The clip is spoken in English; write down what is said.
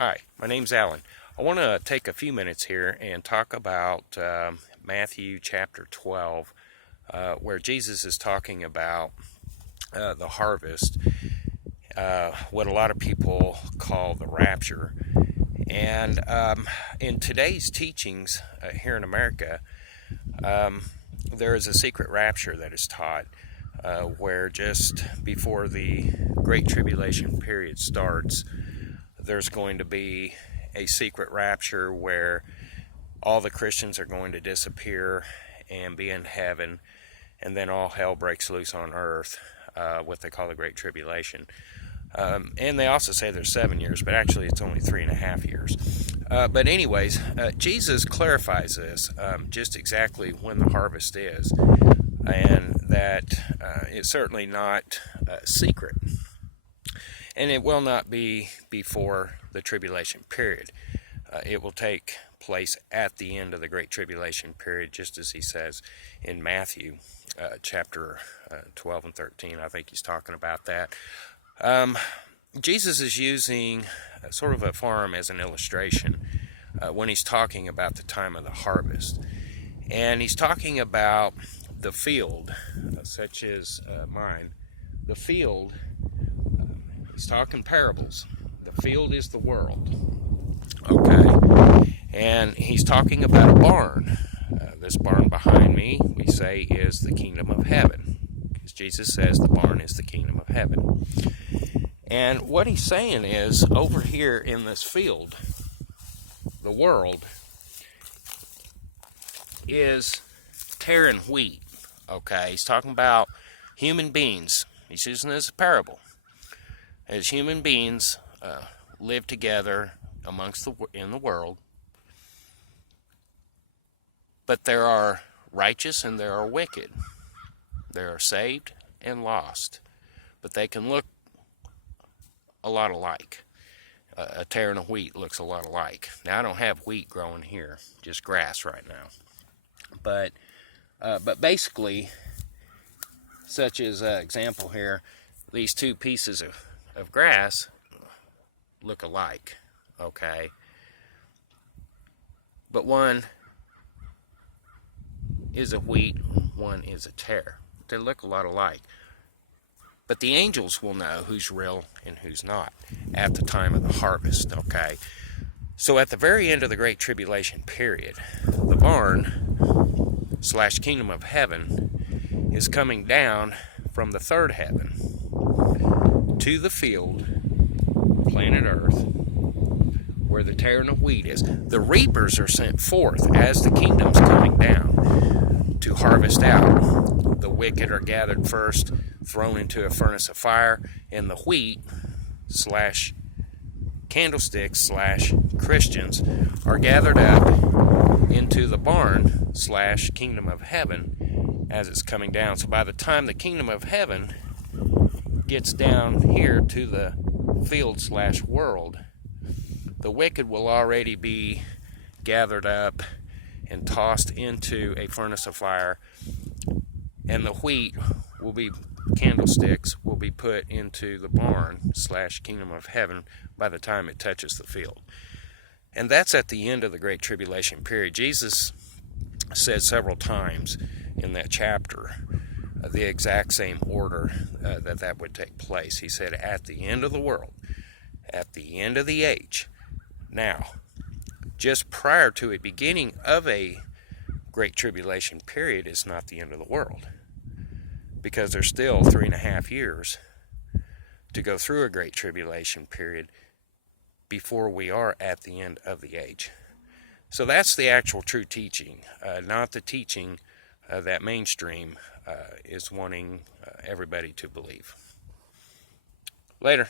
Hi, my name's Alan. I want to take a few minutes here and talk about Matthew chapter 12, where Jesus is talking about the harvest, what a lot of people call the rapture. And in today's teachings here in America, there is a secret rapture that is taught, where just before the Great Tribulation period starts, there's going to be a secret rapture where all the Christians are going to disappear and be in heaven, and then all hell breaks loose on earth, what they call the Great Tribulation. And they also say there's 7 years, but actually it's only 3.5 years. But anyways, Jesus clarifies this, just exactly when the harvest is, and that it's certainly not secret. And it will not be before the tribulation period. It will take place at the end of the Great Tribulation period, just as he says in Matthew chapter 12 and 13. I think he's talking about that. Jesus is using sort of a farm as an illustration when he's talking about the time of the harvest. And he's talking about the field, such as mine. The field, he's talking parables. The field is the world. Okay? And he's talking about a barn. This barn behind me, we say, is the kingdom of heaven. Because Jesus says the barn is the kingdom of heaven. And what he's saying is, over here in this field, the world is tearing wheat. Okay? He's talking about human beings. He's using this as a parable. As human beings live together in the world, but there are righteous and there are wicked. There are saved and lost, but they can look a lot alike. A tear in a wheat looks a lot alike. Now, I don't have wheat growing here, just grass right now. But basically, such as an example here, these two pieces of grass look alike, okay? But one is a wheat, one is a tare. They look a lot alike. But the angels will know who's real and who's not at the time of the harvest, okay? So at the very end of the Great Tribulation period, the barn / kingdom of heaven is coming down from the third heaven to the field, planet Earth, where the tare and the wheat is. The reapers are sent forth as the kingdom's coming down to harvest out. The wicked are gathered first, thrown into a furnace of fire, and the wheat / candlesticks / Christians are gathered up into the barn / kingdom of heaven as it's coming down. So by the time the kingdom of heaven gets down here to the field / world, the wicked will already be gathered up and tossed into a furnace of fire, and the wheat candlesticks will be put into the barn / kingdom of heaven by the time it touches the field. And that's at the end of the Great Tribulation period. Jesus said several times in that chapter the exact same order that would take place. He said, at the end of the world, at the end of the age. Now, just prior to a beginning of a Great Tribulation period is not the end of the world, because there's still 3.5 years to go through a Great Tribulation period before we are at the end of the age. So that's the actual true teaching, not the teaching that mainstream is wanting everybody to believe. Later.